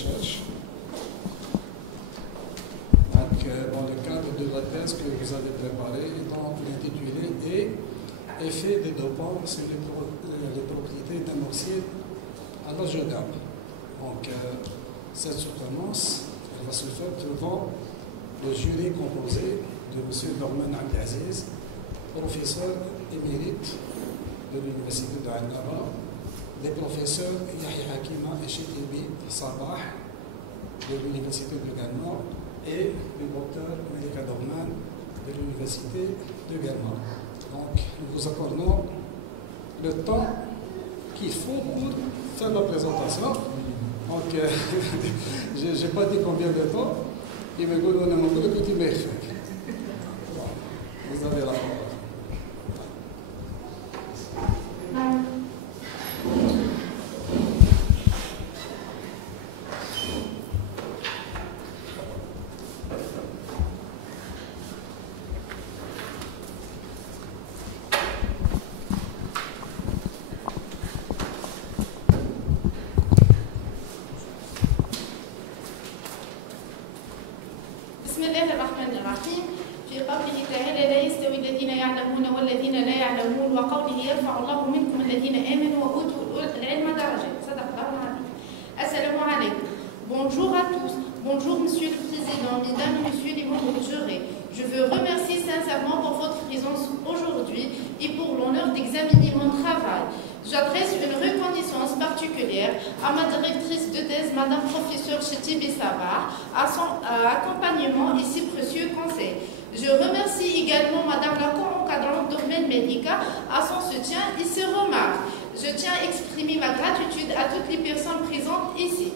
recherche. Donc, dans le cadre de la thèse que vous avez préparée, donc l'intitulé est Effet des dopants sur les propriétés d'un oxyde à large gamme. Donc, cette soutenance va se faire devant le jury composé de M. Dorman Abdelaziz, professeur émérite de l'Université de Ankara, les professeurs Yahya Hakima et Chetibi Sabah de l'Université de Ghana et le docteur Malika Dorman de l'Université de Ghana. Donc, nous vous accordons le temps qu'il faut pour faire la présentation. Donc, je n'ai pas dit combien de temps. Il me dit qu'on a beaucoup de petits méfaits. Vous avez la parole. بسم الله الرحمن الرحيم. في قوله تعالى لا يستوي الذين يعلمون والذين لا يعلمون وقوله يرفع الله منكم الذين آمنوا وأوتوا العلم درجات. صدق الله العظيم. السلام عليكم. Bonjour à tous. Bonjour Monsieur le Président, Mesdames et Messieurs les membres du jury. Je veux remercier sincèrement pour votre présence aujourd'hui et pour l'honneur d'examiner mon travail. J'adresse une reconnaissance particulière à ma directrice de thèse, Madame Professeure Chetibi Sabah, à son accompagnement et si précieux conseil. Je remercie également Madame la co-encadrante Dorman Malika à son soutien et ses remarques. Je tiens à exprimer ma gratitude à toutes les personnes présentes ici.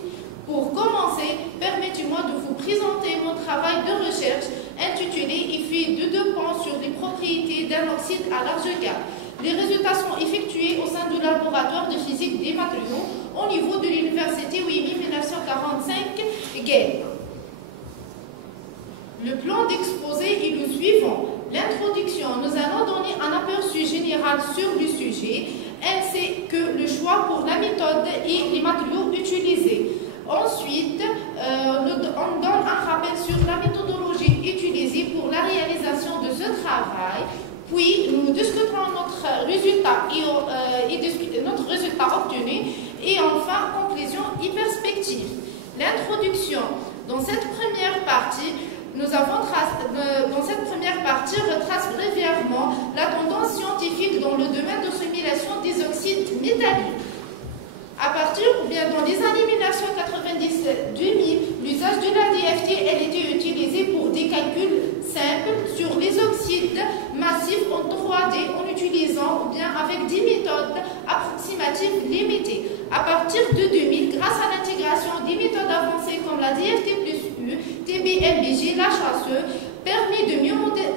Pour commencer, permettez-moi de vous présenter mon travail de recherche intitulé Effet de dopants sur les propriétés d'un oxyde à large gamme. Les résultats sont effectués au sein du laboratoire de physique des matériaux au niveau de l'université UIMI 1945 Gay. Le plan d'exposé est le suivant. L'introduction, nous allons donner un aperçu général sur le sujet, ainsi que le choix pour la méthode et les matériaux utilisés. Ensuite, on donne un rappel sur la méthodologie utilisée pour la réalisation de ce travail. Puis, nous discuterons notre résultat notre résultat obtenu. Et enfin, conclusion et perspective. L'introduction. Dans cette première partie, retrace brièvement la tendance scientifique dans le domaine de simulation des oxydes métalliques. À partir, ou bien dans les années 1990-2000, l'usage de la DFT a été utilisé pour des calculs simples sur les oxydes massifs en 3D en utilisant ou bien avec des méthodes approximatives limitées. À partir de 2000, grâce à l'intégration des méthodes avancées comme la DFT plus U, TBMBG, l'HASE, permet de mieux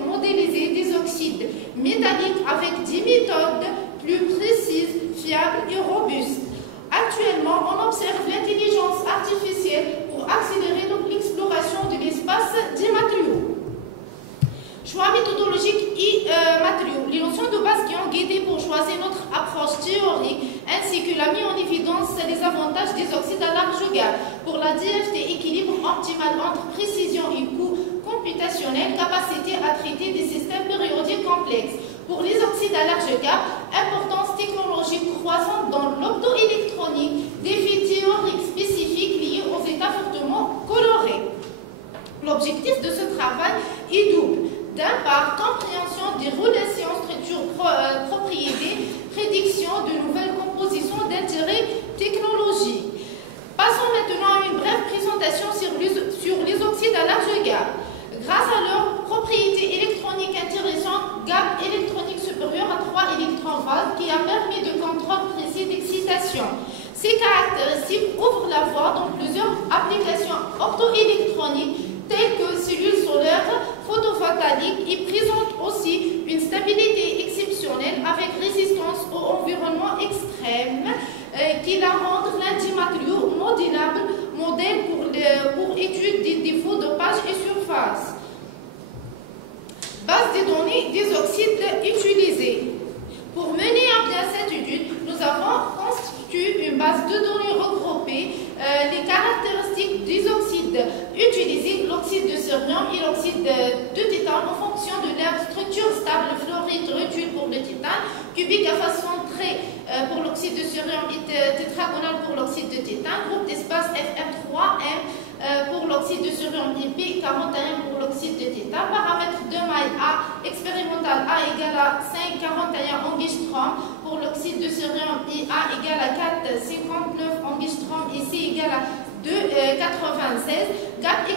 modéliser des oxydes métalliques avec des méthodes plus précises, fiables et robustes. Actuellement, on observe l'intelligence artificielle pour accélérer l'exploration de l'espace des matériaux. Choix méthodologique et matériaux. Les notions de base qui ont guidé pour choisir notre approche théorique ainsi que la mise en évidence des avantages des oxydes à large gamme. Pour la DFT, équilibre optimal entre précision et coût computationnel, capacité à traiter des systèmes périodiques complexes. Pour les oxydes à large gamme, importance technologique croissante dans l'optoélectronique, défis théoriques spécifiques liés aux états fortement colorés. L'objectif de ce travail est double. D'un part, compréhension des relations structure-propriété, prédiction de nouvelles compositions d'intérêt technologique. Passons maintenant à une brève présentation sur les oxydes à large gamme. Grâce à leurs propriétés électroniques intéressantes, gamme électronique supérieure à 3 électronvolts qui a permis de contrôle précis d'excitation. Ces caractéristiques ouvrent la voie dans plusieurs applications optoélectroniques telles que cellules solaires, photovoltaïques et présentent aussi une stabilité exceptionnelle avec résistance au environnement extrême qui la rendent l'un des matériaux modélables, modèle pour étude des défauts de page et surface. Base des données des oxydes utilisés. Pour mener à bien cette étude, nous avons constitué une base de données regroupée les caractéristiques utiliser l'oxyde de cérium et l'oxyde de titane en fonction de leur structure stable, le fluoride rutile pour le titane, cubique à face centrée pour l'oxyde de cérium et tétragonal pour l'oxyde de titane, groupe d'espace FM3M pour l'oxyde de cérium et P41 pour l'oxyde de titane, paramètre de maille A expérimental A égale à 5,41 angstrom pour l'oxyde de cérium et A égale à 4,59 angstrom et C égale à 2,96. Gap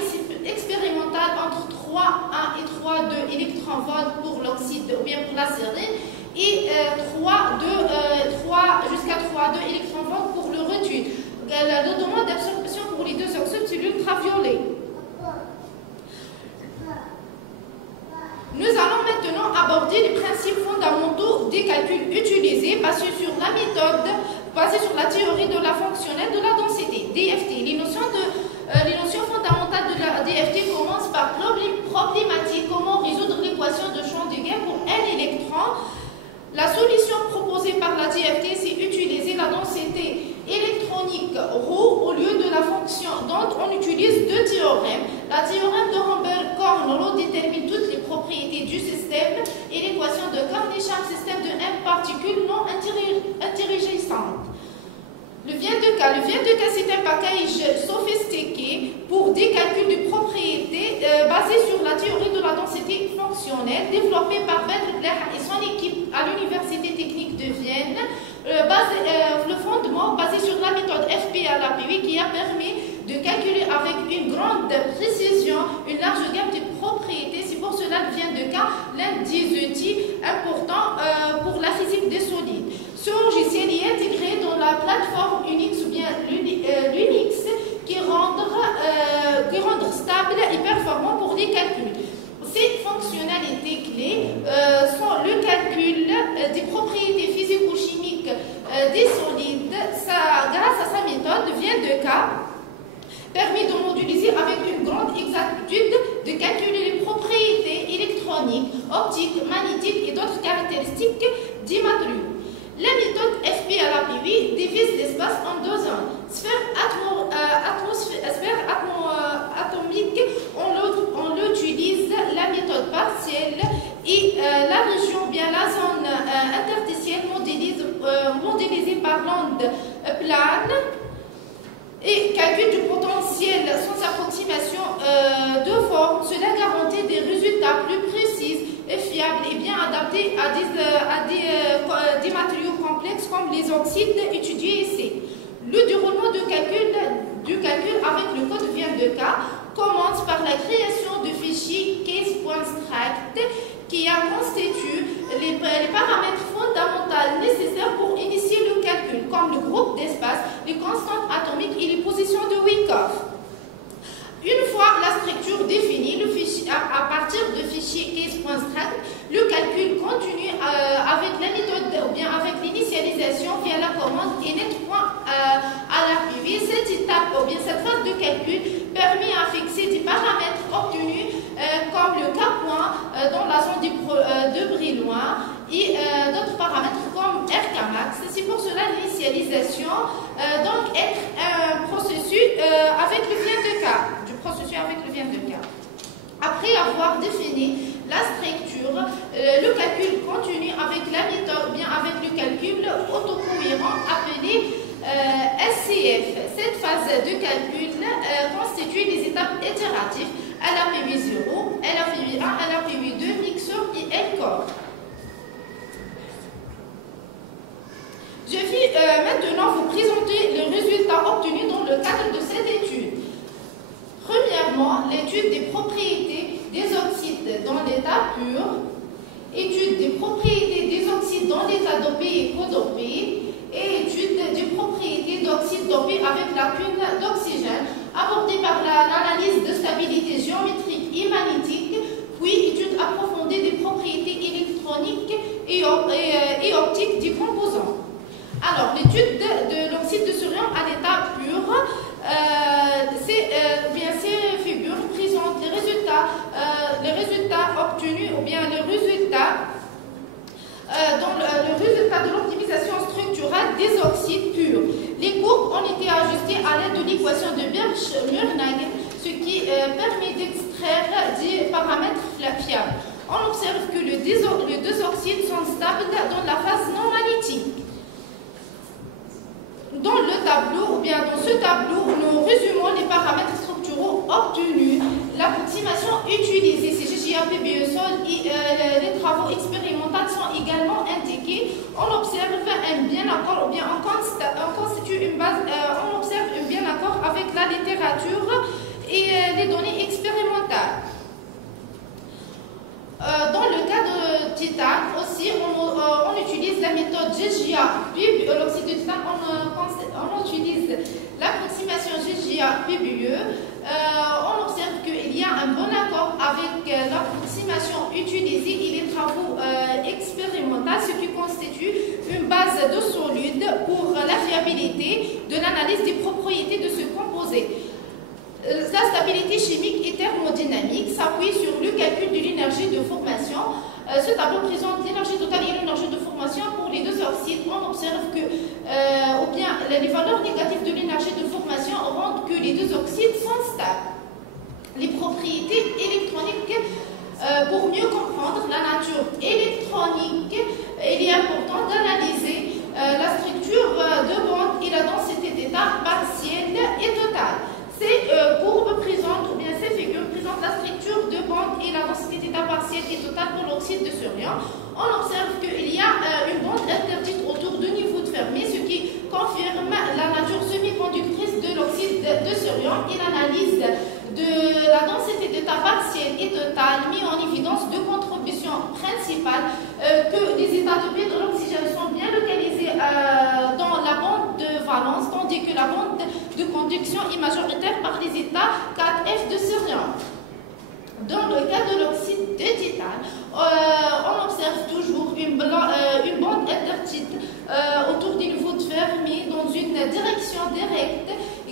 expérimental entre 3,1 et 3,2 électronvolts pour l'oxyde ou bien pour la sérine et 3 jusqu'à 3,2 électronvolts pour le rutile. Le demande d'absorption pour les deux oxydes, c'est l'ultraviolet. Nous allons maintenant aborder les principes fondamentaux des calculs utilisés basés sur la méthode, basée sur la théorie de la fonctionnelle de la densité, DFT. Les notions fondamentales de la DFT commencent par problématique, comment résoudre l'équation de Schrödinger pour un électron. La solution proposée par la DFT, c'est utiliser la densité électronique ρ au lieu de la fonction dont on utilise deux théorèmes. La théorème de Humbert-Korn détermine toutes les propriétés du système et l'équation de Carnot, système de M particules non interagissantes. Le vient de cas, c'est un package sophistiqué pour des calculs de propriétés basés sur la théorie de la densité fonctionnelle développée par Ben Blair et son équipe à l'Université technique de Vienne. Le fondement basé sur la méthode FP à l'API qui a permis de calculer avec une grande précision une large gamme de propriétés. C'est pour cela que vient de cas l'un des outils importants pour la physique des solides. Ce logiciel est intégré dans la plateforme Unix ou bien l'Unix qui rend stable et performant pour les calculs. Ces fonctionnalités clés sont le calcul des propriétés physico-chimiques des solides. Grâce à sa méthode, vient de cas permet de modéliser avec une grande exactitude de calculer les propriétés électroniques, optiques, magnétiques et d'autres caractéristiques des matériaux. La méthode FP à l'API divise l'espace en deux zones. Sphère atomique, on l'utilise la méthode partielle et la région, bien la zone interstitielle modélisée par l'onde plane et calcul du potentiel sans approximation de forme. Cela garantit des résultats plus précis et fiables et bien adaptés à des matériaux complexes comme les oxydes étudiés ici. Le déroulement du calcul avec le code vient de cas commence par la création de fichiers case.struct qui constituent les paramètres fondamentaux nécessaires pour initier le calcul, comme le groupe d'espace, les constantes atomiques et les positions de Wyckoff. Une fois la structure définie, le fichier, à partir de fichier case.struct, le calcul continue avec la méthode ou bien avec l'initialisation via la commande init.à l'API. Cette étape ou bien cette phase de calcul permet à fixer des paramètres obtenus comme le K-point dans la zone de Brillouin et d'autres paramètres comme RK-max. C'est pour cela l'initialisation donc être un processus avec le vient de cas. Après avoir défini la structure, le calcul continue avec la méthode, bien avec le calcul autocohérent appelé SCF. Cette phase de calcul constitue les étapes itératives LAPI 0, LAPI 1, LAPI 2, mixeur et LCOR. Je vais maintenant vous présenter les résultats obtenus dans le cadre de cette étude. Premièrement, l'étude des propriétés des oxydes dans l'état pur, étude des propriétés des oxydes dans l'état dopé et codopé, et étude des propriétés d'oxydes dopés avec lacune d'oxygène, abordée par l'analyse de stabilité géométrique et magnétique, puis étude approfondie des propriétés électroniques et optiques des composants. Alors, l'étude de l'oxyde de cérium à l'état pur, ces figures présentent les résultats obtenus ou bien les résultats le résultat de l'optimisation structurale des oxydes purs. Les courbes ont été ajustées à l'aide de l'équation de permet d'extraire des paramètres fiables. On observe que les deux oxydes sont stables dans la phase non magnétique. Dans le tableau, ou bien dans ce tableau, nous résumons les paramètres structuraux obtenus, l'approximation utilisée, c'est GJA-PBE sol, et les travaux expérimentaux sont également indiqués. On observe un bien accord, ou bien on constitue une base, on observe un bien accord avec la littérature et les données expérimentales. Dans le cas de titane aussi, on utilise la méthode GJA, puis l'oxyde de titane, on utilise l'approximation GJA-PBE. On observe qu'il y a un bon accord avec l'approximation utilisée et les travaux expérimentaux, ce qui constitue une base de solide pour la fiabilité de l'analyse des propriétés de ce composé. La stabilité chimique et thermodynamique s'appuie sur le calcul de l'énergie de formation. Ce tableau présente l'énergie totale et l'énergie de formation pour les deux oxydes. On observe que les valeurs négatives de l'énergie de formation rendent que les deux oxydes sont stables. Les propriétés électroniques, pour mieux comprendre la nature électronique, il est important d'analyser la structure de bande et la densité d'état partielle et totale. Ces courbes présentent, ou bien ces figures présentent la structure de bande et la densité d'état partielle et totale pour l'oxyde de sodium. On observe qu'il y a une bande interdite autour du niveau de Fermi, ce qui confirme la nature semi-conductrice de l'oxyde de sodium et l'analyse de la densité d'état partielle et totale mis en évidence deux contributions principales, que les états de paix de l'oxygène sont bien localisés dans la bande de valence, tandis que la bande de conduction est majoritaire par les états 4F de sodium. Dans le cas de l'oxyde de titane, on observe toujours une bande interdite autour du niveau de Fermi dans une direction directe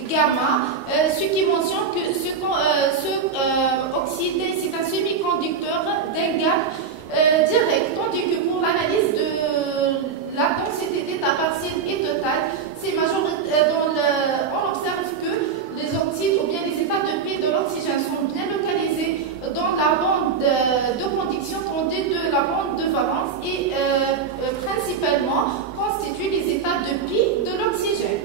gamma, ce qui mentionne que ce oxyde c'est un semi-conducteur d'un gap direct, tandis que pour l'analyse de la densité d'état partiel et total, c'est majoritaire. On observe que les oxydes ou bien les états de paix de l'oxygène sont bien localisés dans la bande de conduction, tandis que la bande de valence et principalement constitue les états de paix de l'oxygène.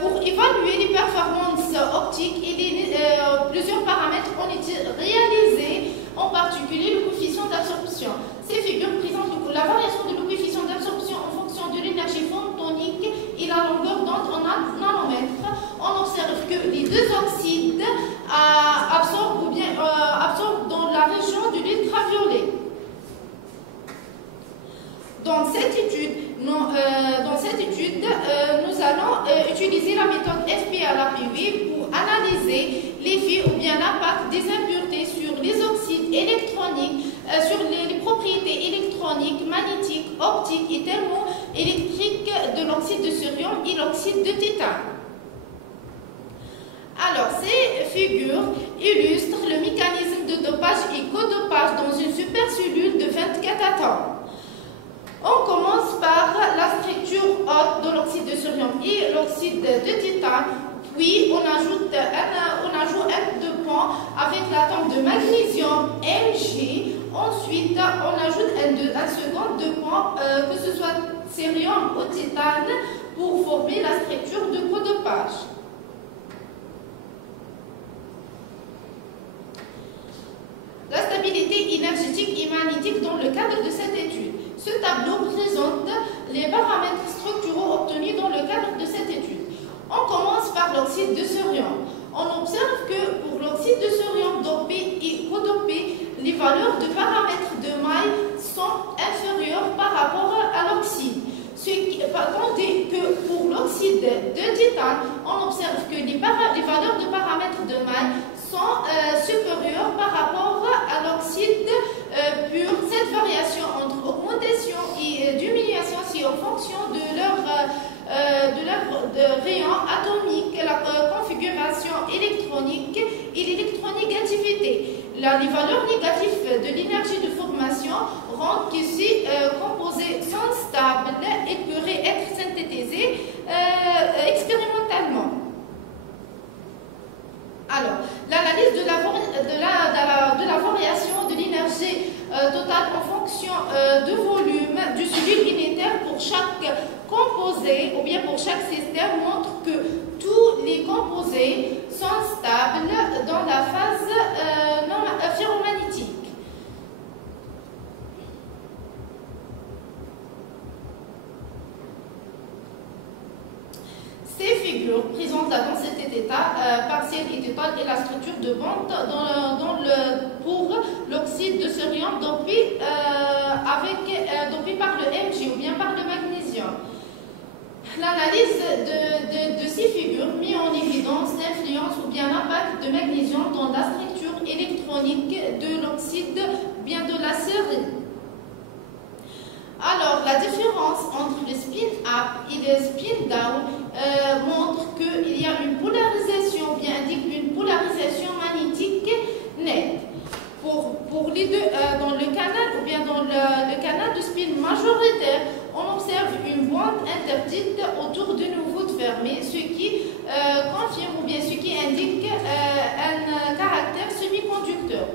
Pour évaluer les performances optiques, plusieurs paramètres ont été réalisés, en particulier le coefficient d'absorption. Ces figures présentent la variation de le coefficient d'absorption en fonction de l'énergie photonique et la longueur d'onde en nanomètres. On observe que les deux oxydes absorbent dans la région de l'ultraviolet. Dans cette étude, nous allons utiliser la méthode FPLAPV pour analyser l'effet ou bien l'impact des impuretés sur les oxydes électroniques, sur les propriétés électroniques, magnétiques, optiques et thermoélectriques de l'oxyde de sodium et l'oxyde de titane. Alors, ces figures illustrent le mécanisme de dopage et codopage dans une supercellule de 24 atomes. On commence par la structure haute de l'oxyde de sodium et l'oxyde de titane, puis on ajoute un dopant avec l'atome de magnésium Mg. Ensuite, on ajoute un second dopant, que ce soit cérium ou titane, pour former la structure de codopage. La stabilité énergétique et magnétique dans le cadre de cette étude. Ce tableau présente les paramètres structuraux obtenus dans le cadre de cette étude. On commence par l'oxyde de sodium. On observe que pour l'oxyde de sodium dopé et codopé, les valeurs de paramètres de maille sont inférieures par rapport à l'oxyde. Tandis que pour l'oxyde de titane, on observe que les valeurs de paramètres de maille sont supérieures par rapport à l'oxyde pur. Cette variation entre augmentation et diminution, c'est en fonction de leur rayon atomique, la configuration électronique et l'électronégativité. Les valeurs négatives de l'énergie de formation rendent que ces composés sont stables et pourraient être synthétisés composés, ou bien pour chaque système, montre que tous les composés sont stables dans la phase ferromagnétique. Ces figures présentent la densité d'état partielle et totale et la structure de bande pour l'oxyde de cérium dopé par le Mg ou bien par le magnésium. L'analyse de ces figures met en évidence l'influence ou bien l'impact de magnésium dans la structure électronique de l'oxyde ou bien de la cérine. Alors, la différence entre le spin-up et le spin-down montre qu'il y a une polarisation, ou bien indique une polarisation magnétique nette. Pour les deux, dans le canal, ou bien dans le canal de spin majoritaire, on observe une bande interdite autour du niveau de Fermi, ce qui confirme, ou bien ce qui indique un caractère semi-conducteur.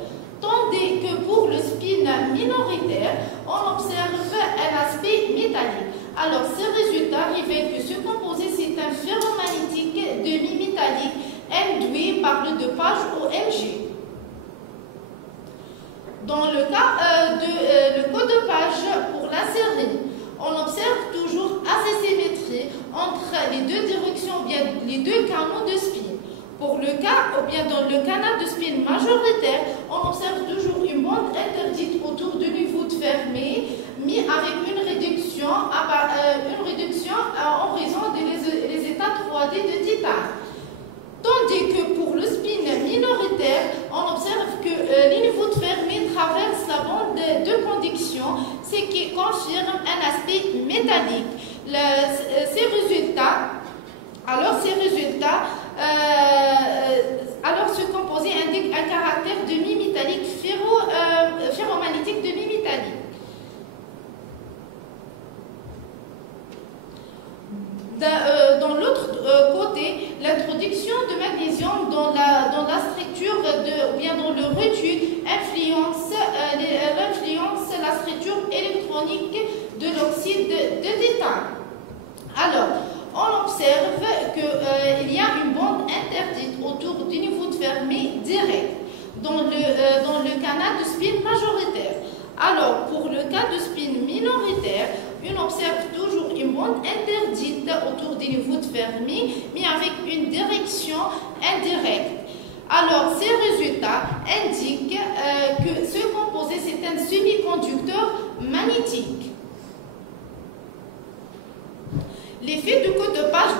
Tandis que pour le spin minoritaire, on observe un aspect métallique. Alors, ces résultats révèlent que ce composé, c'est un ferromagnétique demi-métallique induit par le dopage au Mg. Dans le cas de le codopage pour la cérine, on observe toujours asymétrie entre les deux directions, ou bien les deux canaux de spin. Pour le cas, ou bien dans le canal de spin majoritaire, on observe toujours une bande interdite autour du niveau de Fermi, mais avec une réduction en raison des états 3D de titane. Tandis que pour le spin minoritaire, on observe que les niveaux de Fermi traversent la bande de conduction, ce qui confirme un aspect métallique. Alors ce composé indique un caractère demi-métallique ferromagnétique demi-métallique. Dans l'autre côté, l'introduction de magnésium dans la structure ou bien dans le retud influence la structure électronique de l'oxyde de titane. Alors, on observe qu'il y a une bande interdite autour du niveau de Fermi direct dans le canal de spin majoritaire. Alors, pour le cas de spin minoritaire, on observe toujours une bande interdite autour du niveau de Fermi, mais avec une direction indirecte. Alors, ces résultats indiquent que ce composé, c'est un semi-conducteur magnétique. L'effet de codopage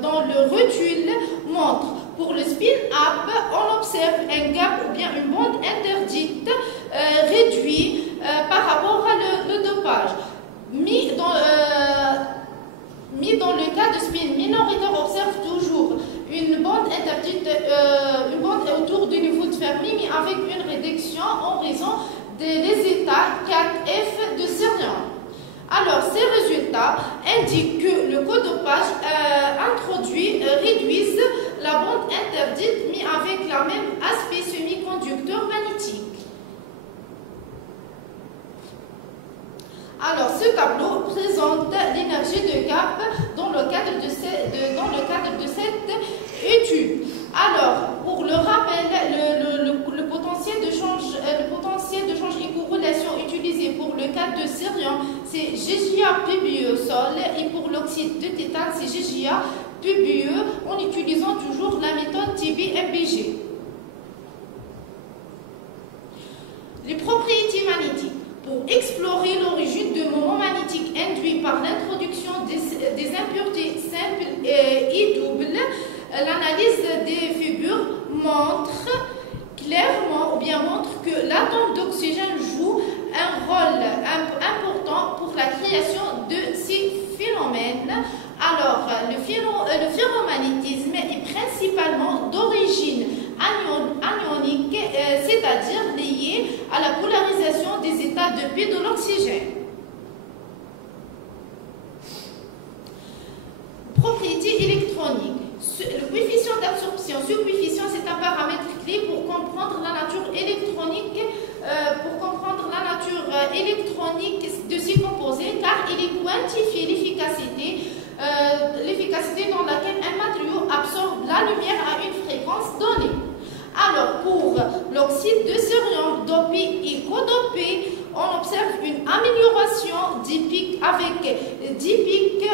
dans le recul montre, pour le spin-up, on observe un gap ou bien une bande interdite réduite par rapport à le dopage. Mais dans le cas de spin minoritaire, on observe toujours une bande interdite, une bande autour du niveau de Fermi, mais avec une réduction en raison des états 4F de cérium. Alors, ces résultats indiquent que le codopage réduise la bande interdite, mais avec le même aspect semi-conducteur magnétique. Alors, ce tableau présente l'énergie de gap dans le cadre de cette étude. Alors, pour le rappel, le potentiel de change et corrélation utilisé pour le cas de cérium, c'est GJA PBE sol, et pour l'oxyde de titane, c'est GJA PBE, en utilisant toujours la méthode TB-MBG. Les propriétés magnétiques. Pour explorer l'origine de moments magnétiques induits par l'introduction des impuretés simples et doubles, l'analyse des figures montre clairement, ou bien montre que l'atome d'oxygène joue un rôle important pour la création de ces phénomènes. Alors, le ferromagnétisme est principalement d'origine anionique, c'est-à-dire lié à la polarisation des états de paix de l'oxygène. Propriétés électroniques. Le coefficient d'absorption, ce coefficient, c'est un paramètre clé pour comprendre la nature électronique, de ces composés, car il quantifie l'efficacité l'efficacité dans laquelle un matériau absorbe la lumière à une fréquence donnée. Alors, pour l'oxyde de cérium dopé et codopé, on observe une amélioration des pics avec 10 pics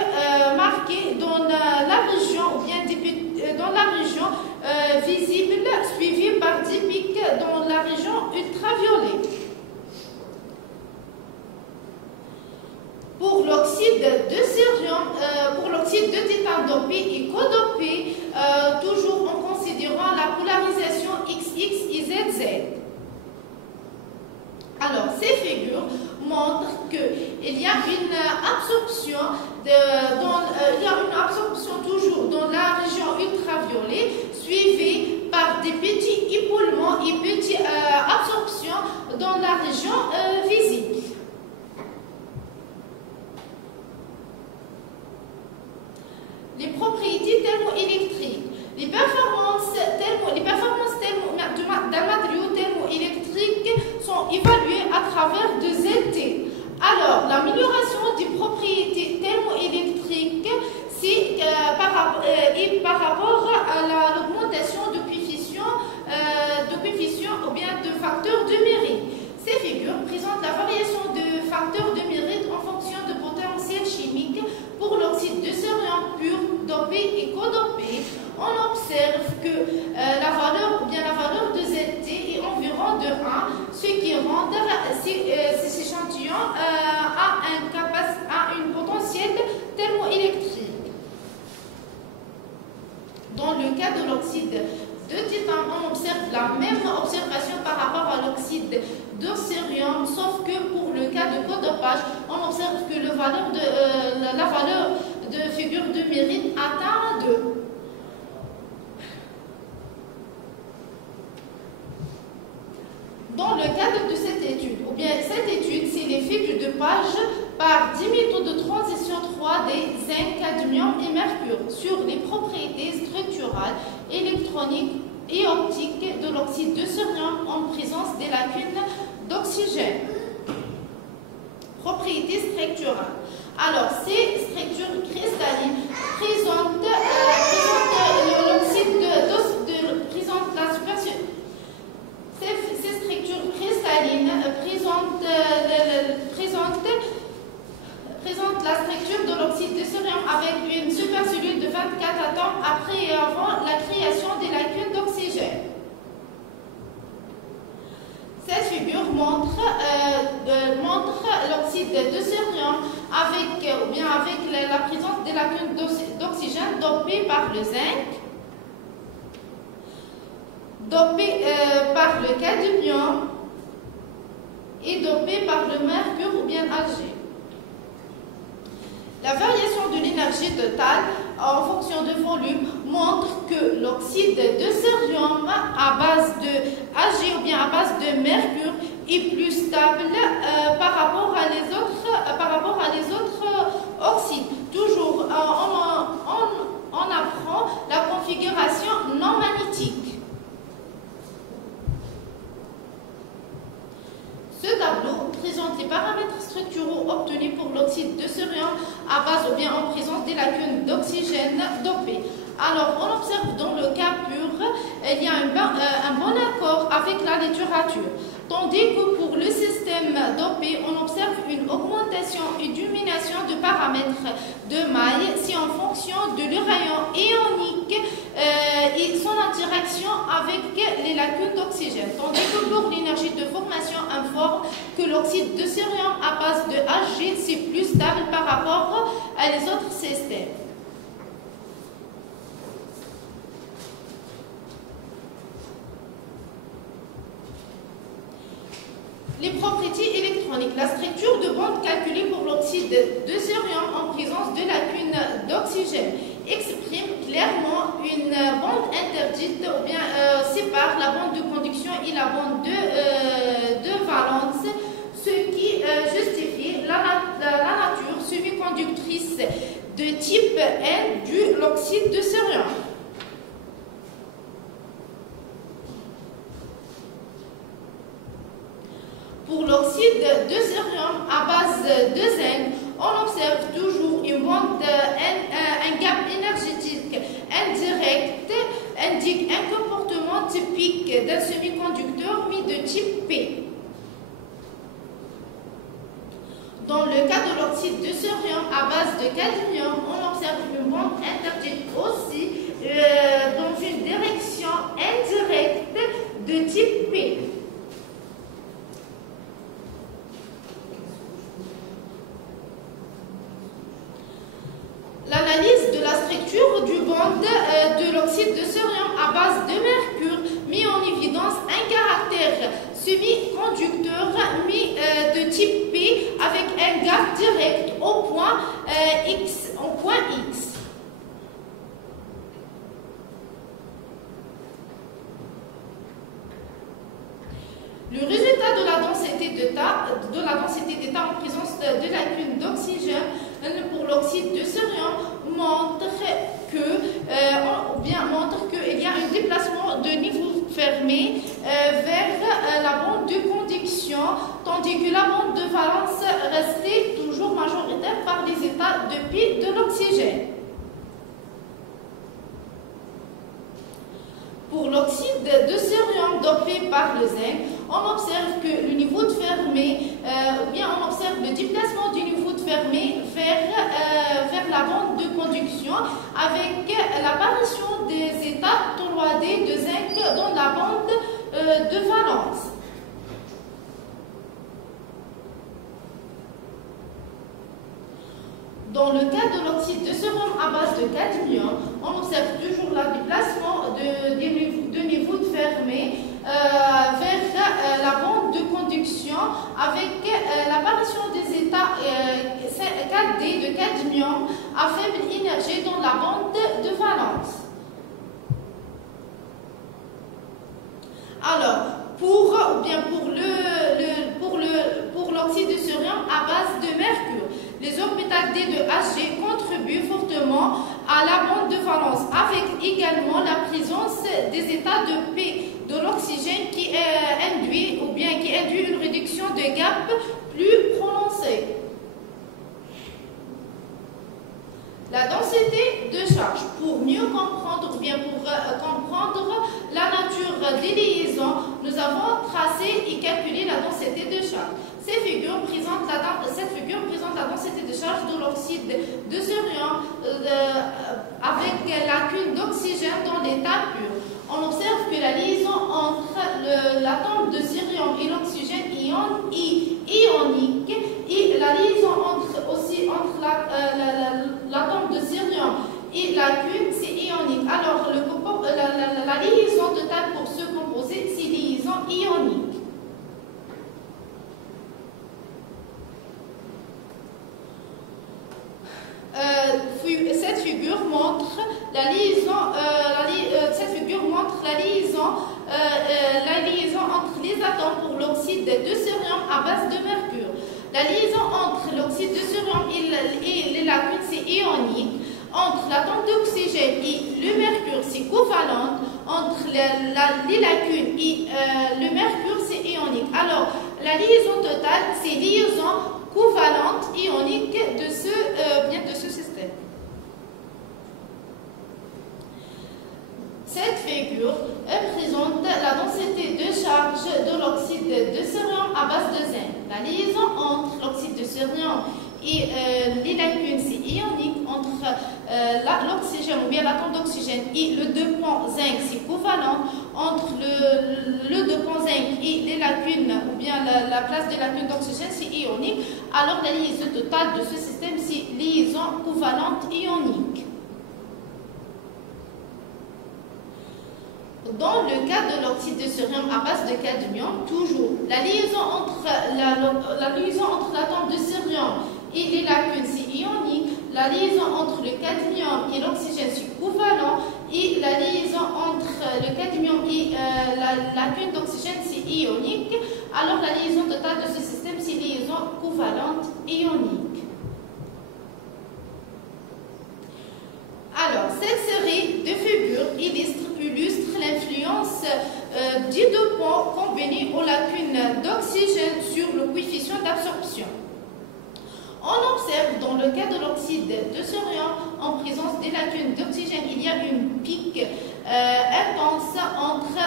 marqués dans la région, ou bien dans la région visible, suivi par 10 pics dans la région ultraviolet. Pour l'oxyde de cérium, pour l'oxyde de titane dopé et codopé, toujours en considérant la polarisation XX et ZZ. Alors, ces figures montrent qu'il y a une absorption, toujours dans la région ultraviolet, suivie par des petits épaulements et petites absorptions dans la région visible. Les propriétés thermoélectriques. Les performances d'un matériau thermoélectrique sont évaluées à travers de ZT. Alors, l'amélioration des propriétés thermoélectriques, c'est par rapport à l'augmentation de coefficient ou bien de facteur de mérite. Ces figures présentent la variation de facteur de mérite en fonction de potentiel chimique pour l'oxyde de cérium pur, dopé et codopé. On observe que la valeur de ZT est environ de 1, ce qui rend ces échantillons à une potentiel thermoélectrique. Dans le cas de l'oxyde de titane, on observe la même observation par rapport à l'oxyde de cérium, sauf que pour le cas de codopage, on observe que la valeur de figure de mérite atteint 2. Dans le cadre de cette étude, ou bien cette étude, c'est l'effet de page par 10 méthodes de transition 3D, zinc, cadmium et mercure sur les propriétés structurales, électroniques et optiques de l'oxyde de cérium en présence des lacunes d'oxygène. Propriétés structurales. Alors, ces structures cristallines présentent la superficie. Ces structures cristallines présentent la structure de l'oxyde de cérium avec une supercellule de 24 atomes après et avant la création des lacunes d'oxygène. Cette figure montre l'oxyde de cérium avec la présence des lacunes d'oxygène dopées par le zinc, dopées par le cadmium et dopées par le mercure ou bien Ag. La variation de l'énergie totale en fonction de volume montre que l'oxyde de cérium à base de Ag ou bien à base de mercure est plus stable par rapport à les autres oxydes. Toujours, on apprend la configuration non magnétique. Ce tableau présente les paramètres structuraux obtenus pour l'oxyde de cérium à base ou bien en présence des lacunes d'oxygène dopées. Alors, on observe dans le cas pur, il y a un bon accord avec la littérature. Tandis que pour le système dopé, on observe une augmentation et diminution de paramètres de maille, c'est en fonction de le rayon ionique et son interaction avec les lacunes d'oxygène. Tandis que pour l'énergie de formation informe que l'oxyde de cérium à base de Ag, c'est plus stable par rapport à les autres systèmes. Les propriétés électroniques. La structure de bande calculée pour l'oxyde de cérium en présence de lacunes d'oxygène exprime clairement une bande interdite ou bien sépare la bande de conduction et la bande de valence, ce qui justifie la nature semi-conductrice de type N de l'oxyde de cérium. Pour l'oxyde de cérium à base de zinc, on observe toujours un gap énergétique d'un semi-conducteur mis de type P. Dans le cas de l'oxyde de sodium à base de cadmium, on observe une bande interdite aussi dans une direction indirecte de type P. L'analyse de la structure du bande de l'oxyde de sodium à base de mercure met en évidence un caractère semi-conducteur mis de type P avec un gap direct au point X. Le résultat de la densité d'état en présence de lacunes d'oxygène pour l'oxyde de sodium montre qu'il y a un déplacement de niveau fermé vers la bande de conduction, tandis que la bande de valence restait toujours majoritaire par les états de P de l'oxygène. Pour l'oxyde de sodium dopé par le zinc, on observe que le niveau de fermé, on observe le déplacement du niveau de fermé vers la bande de conduction avec l'apparition des états toroidés de zinc dans la bande de valence. Dans le cas de l'oxyde de sodium à base de cadmium, on observe toujours le déplacement de niveau de fermé vers la bande de conduction avec l'apparition des états 4D de cadmium à faible énergie dans la bande de valence. Alors, pour l'oxyde de sodium à base de mercure, les orbitales D de Hg contribuent fortement à la bande de valence, avec également la présence des états de P de l'oxygène qui induit une réduction de gap plus prononcée. La densité de charge. Pour mieux comprendre comprendre la nature des liaisons, nous avons tracé et calculé la densité de charge. Cette figure présente la densité de charge de l'oxyde de sodium avec lacune d'oxygène dans l'état pur. On observe que la liaison entre l'atome de sodium et l'oxygène ionique et la liaison entre l'atome de sodium et la lacune, c'est ionique. Alors, la liaison totale pour ce composé, c'est liaison ionique. Cette figure montre la liaison entre les atomes pour l'oxyde de sodium à base de mercure. La liaison entre l'oxyde de sodium et les lacunes, c'est ionique. Entre l'atome d'oxygène et le mercure, c'est covalent. Entre les lacunes et le mercure, c'est ionique. Alors, la liaison totale, c'est liaison covalente ionique de ce système. Cette figure représente la densité de charge de l'oxyde de sodium à base de zinc. La liaison entre l'oxyde de sodium et les lacunes, c'est ionique. Entre l'oxygène ou bien l'atome d'oxygène et le dopant zinc, c'est covalent. Entre le dopant zinc et les lacunes ou bien la place des lacunes d'oxygène, c'est ionique. Alors la liaison totale de ce système, c'est liaison covalente ionique. Dans le cas de l'oxyde de sodium à base de cadmium, toujours, la liaison entre l'atome de sodium et les lacunes, c'est ionique. La liaison entre le cadmium et l'oxygène, c'est covalent. Et la liaison entre le cadmium et la lacune d'oxygène, c'est ionique. Alors la liaison totale de ce système, c'est liaison covalente ionique. Alors, cette série de figures illustre l'influence des dopants combinés aux lacunes d'oxygène sur le coefficient d'absorption. On observe dans le cas de l'oxyde de sodium, en présence des lacunes d'oxygène, il y a une pique intense entre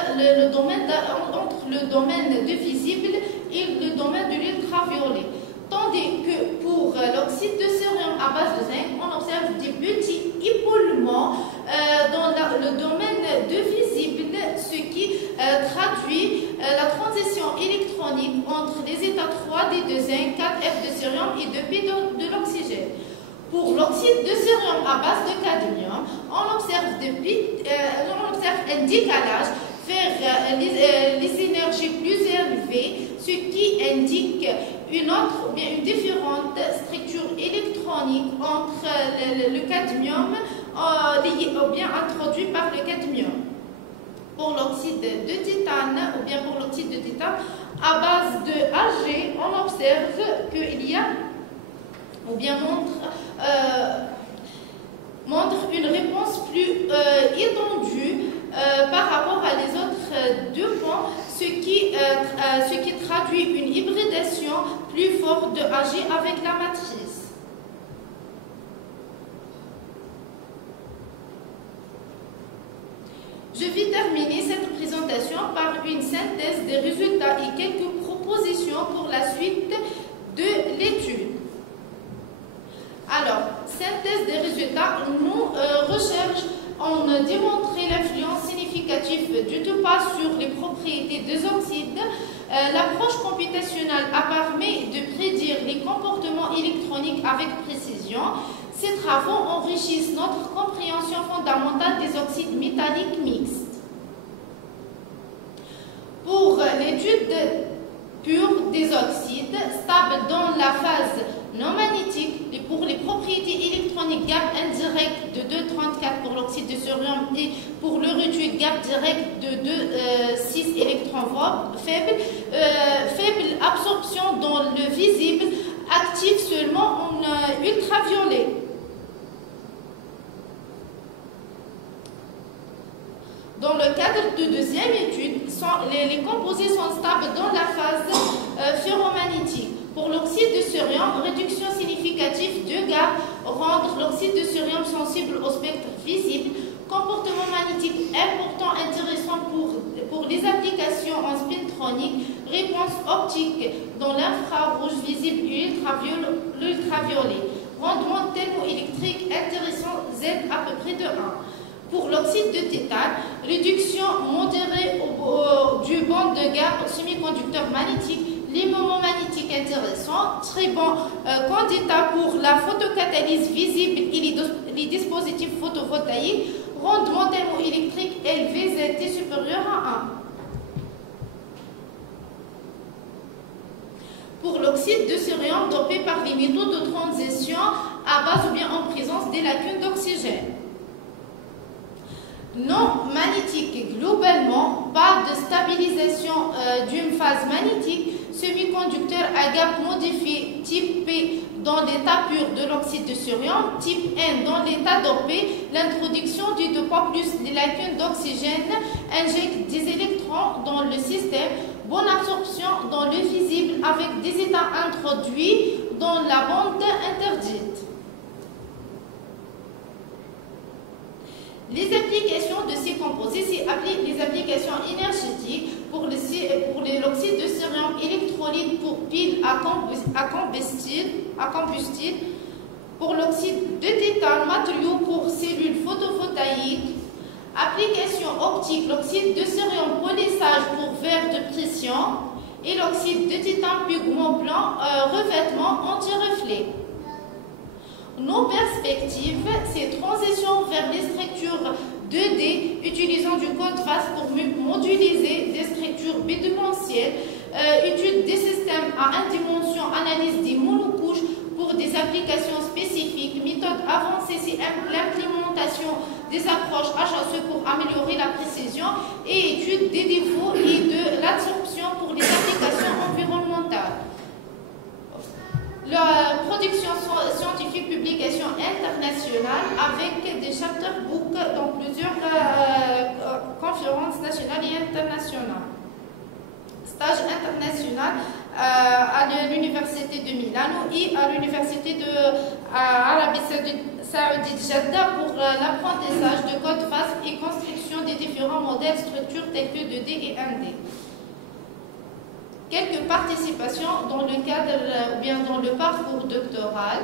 entre le domaine de visible et le domaine de l'ultraviolet. Tandis que pour l'oxyde de cérium à base de zinc, on observe des petits épaulements dans le domaine de visible, ce qui traduit la transition électronique entre les états 3D de zinc, 4F de cérium et 2P de l'oxygène. Pour l'oxyde de cérium à base de cadmium, on observe un décalage vers les énergies plus élevées, ce qui indique une différente structure électronique entre le cadmium ou bien introduit par le cadmium. Pour l'oxyde de titane ou bien pour l'oxyde de titane à base de Ag, on observe qu'il y a ou bien montre une réponse plus étendue par rapport à les autres deux points, ce qui traduit une hybridation plus forte de Ag avec la matrice. Je vais terminer cette présentation par une synthèse des résultats et quelques propositions pour la suite de l'étude. Alors, synthèse des résultats, nos recherches ont démontré l'influence significative du TOPA sur les propriétés des oxydes. L'approche computationnelle a permis de prédire les comportements électroniques avec précision. Ces travaux enrichissent notre compréhension fondamentale des oxydes métalliques mixtes. Pour l'étude pure des oxydes stables dans la phase non magnétique, pour les propriétés électroniques gap indirect de 2,34 pour l'oxyde de cérium et pour le réduit gap direct de 2,6 électrons faible absorption dans le visible, active seulement en ultraviolet. Dans le cadre de deuxième étude, les composés sont stables dans la phase ferromagnétique. Pour l'oxyde de cérium, réduction significative de gap, rendre l'oxyde de cérium sensible au spectre visible, comportement magnétique important intéressant pour les applications en spectronique, réponse optique dans l'infrarouge visible et l'ultraviolet, rendement thermoélectrique intéressant Z à peu près de 1. Pour l'oxyde de titane, réduction modérée du band de gap semi-conducteur magnétique, les moments magnétiques intéressants, très bon candidat pour la photocatalyse visible et les dispositifs photovoltaïques, rendement thermoélectrique élevé, ZT supérieur à 1. Pour l'oxyde de cérium dopé par les métaux de transition à base ou bien en présence des lacunes d'oxygène. Non magnétique, globalement, pas de stabilisation d'une phase magnétique, semi-conducteur à gap modifié type P dans l'état pur de l'oxyde de cérium, type N dans l'état dopé, l'introduction du dopant plus les lacunes d'oxygène injecte des électrons dans le système, bonne absorption dans le visible avec des états introduits dans la bande interdite. Les applications de ces composés, c'est les applications énergétiques pour l'oxyde de cérium électrolyte pour piles à combustible, pour l'oxyde de titane matériaux pour cellules photovoltaïques, application optique, l'oxyde de cérium polissage pour verre de pression et l'oxyde de titane pigment blanc revêtement anti-reflet. Nos perspectives, c'est transition vers les structures 2D utilisant du code FAST pour modéliser des structures bidimensionnelles, étude des systèmes à une dimension, analyse des monocouches pour des applications spécifiques, méthode avancée, c'est l'implémentation des approches HACE pour améliorer la précision et étude des défauts et de l'absorption pour les applications environnementales. La production scientifique, publication internationale avec des chapter books dans plusieurs conférences nationales et internationales. Stage international à l'université de Milano et à l'université de Arabie Saoudite Jeddah pour l'apprentissage de code FAST et construction des différents différents modèles structures tels que 2D et 1D. Quelques participations dans le cadre ou bien dans le parcours doctoral.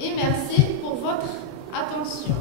Et merci pour votre attention.